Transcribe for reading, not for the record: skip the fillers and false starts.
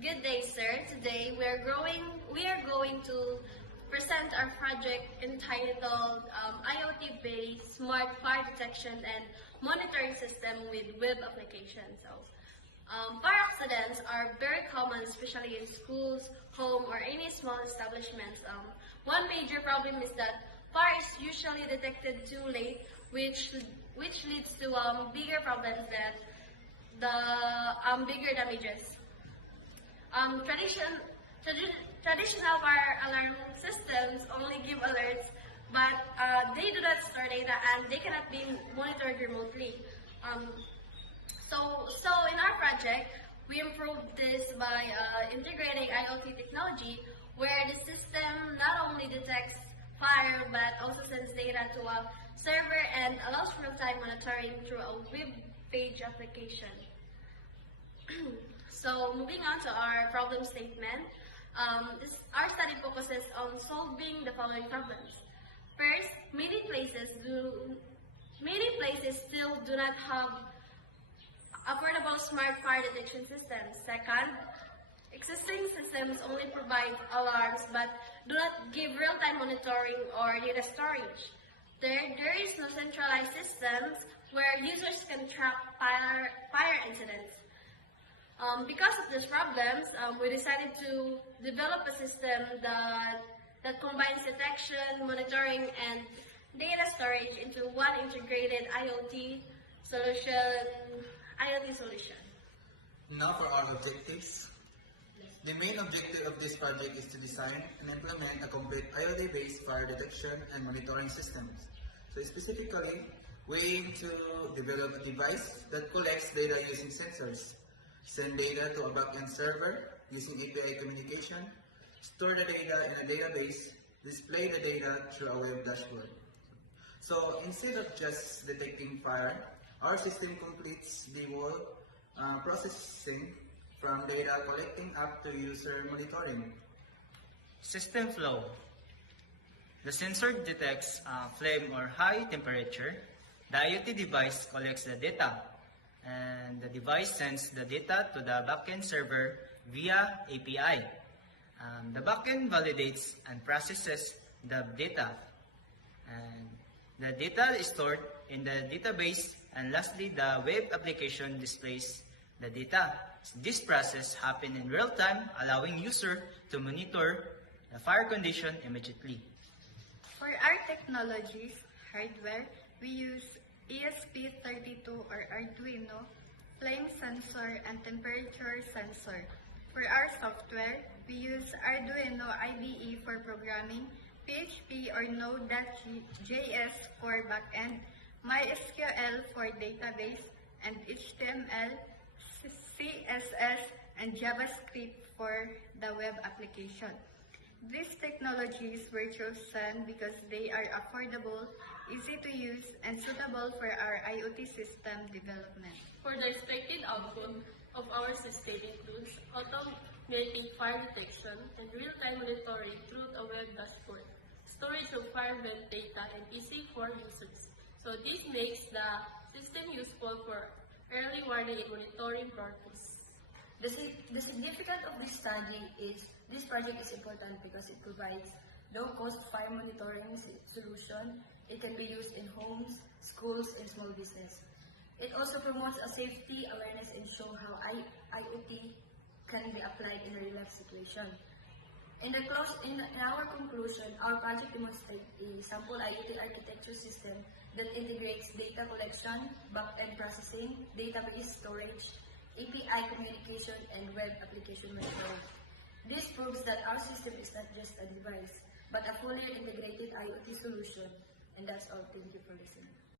Good day, sir. Today we are going to present our project entitled IoT-based Smart Fire Detection and Monitoring System with Web Application. Fire accidents are very common, especially in schools, home, or any small establishments. One major problem is that fire is usually detected too late, which leads to bigger problems than the bigger damages. Traditional fire alarm systems only give alerts, but they do not store data and they cannot be monitored remotely. So in our project, we improved this by integrating IoT technology, where the system not only detects fire but also sends data to a server and allows real-time monitoring through a web page application. So moving on to our problem statement, our study focuses on solving the following problems. First, many places still do not have affordable smart fire detection systems. Second, existing systems only provide alarms but do not give real-time monitoring or data storage. Third, there is no centralized systems where users can track fire incidents. Because of these problems, we decided to develop a system that combines detection, monitoring, and data storage into one integrated IoT solution. Now for our objectives. The main objective of this project is to design and implement a complete IoT-based fire detection and monitoring systems. So specifically, we aim to develop a device that collects data using sensors, send data to a backend server using API communication, store the data in a database, display the data through a web dashboard. So instead of just detecting fire, our system completes the whole processing from data collecting up to user monitoring. System flow. The sensor detects flame or high temperature. The IoT device collects the data, and the device sends the data to the backend server via API. The backend validates and processes the data, and the data is stored in the database, and lastly, the web application displays the data. This process happens in real time, allowing user to monitor the fire condition immediately. For our technologies, hardware, we use ESP32 or Arduino, flame sensor, and temperature sensor. For our software, we use Arduino IDE for programming, PHP or Node.js for backend, MySQL for database, and HTML, CSS, and JavaScript for the web application. These technologies were chosen because they are affordable, easy to use, and suitable for our IoT system development. For the expected outcome of our system includes automating fire detection and real-time monitoring through a web dashboard, storage of fire vent data, and easy for users. So this makes the system useful for early warning and monitoring purpose. The significance of this study is this project is important because it provides low-cost fire monitoring solution. It can be used in homes, schools, and small business. It also promotes a safety awareness and show how IoT can be applied in a real-life situation. In our conclusion, our project demonstrates a sample IoT architecture system that integrates data collection, back-end processing, database storage, API communication, and web application monitoring. This proves that our system is not just a device, but a fully integrated IoT solution. And that's all. Thank you for listening.